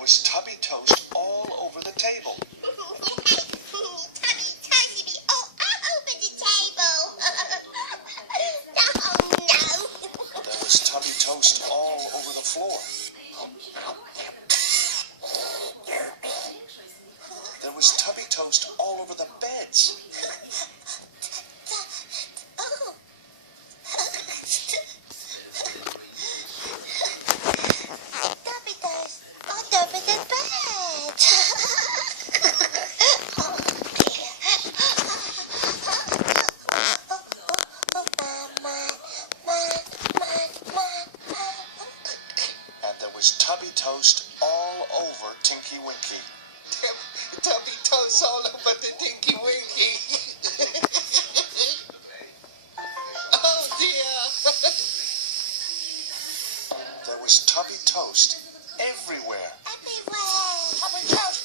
Was Tubby Toast all over the table. Tubby Toasted me all over the table. Oh, no. There was Tubby Toast all over the floor. There was Tubby Toast all over the beds. Oh. Tubby Toast all over the bed. Oh, dear. And there was Tubby Toast all over Tinky Winky. Tubby Toast all over the Tinky Winky. Oh dear. There was Tubby Toast everywhere. Everywhere. Tubby Toast.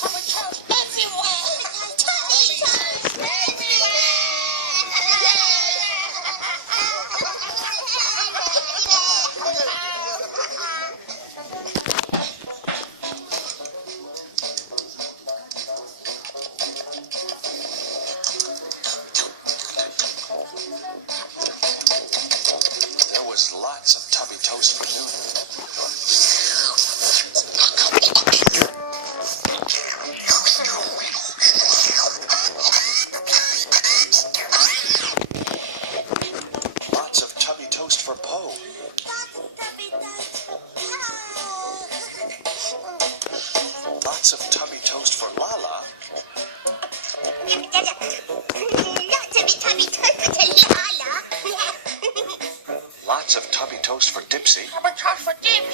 Tubby Toast Everywhere. Tubby Toast There was lots of Tubby Toast for Newton. Lots of Tubby Toast for Poe. Lots of Tubby Toast for Lala. Lots of Tubby Toast for Dipsy. Tubby Toast for Dipsy.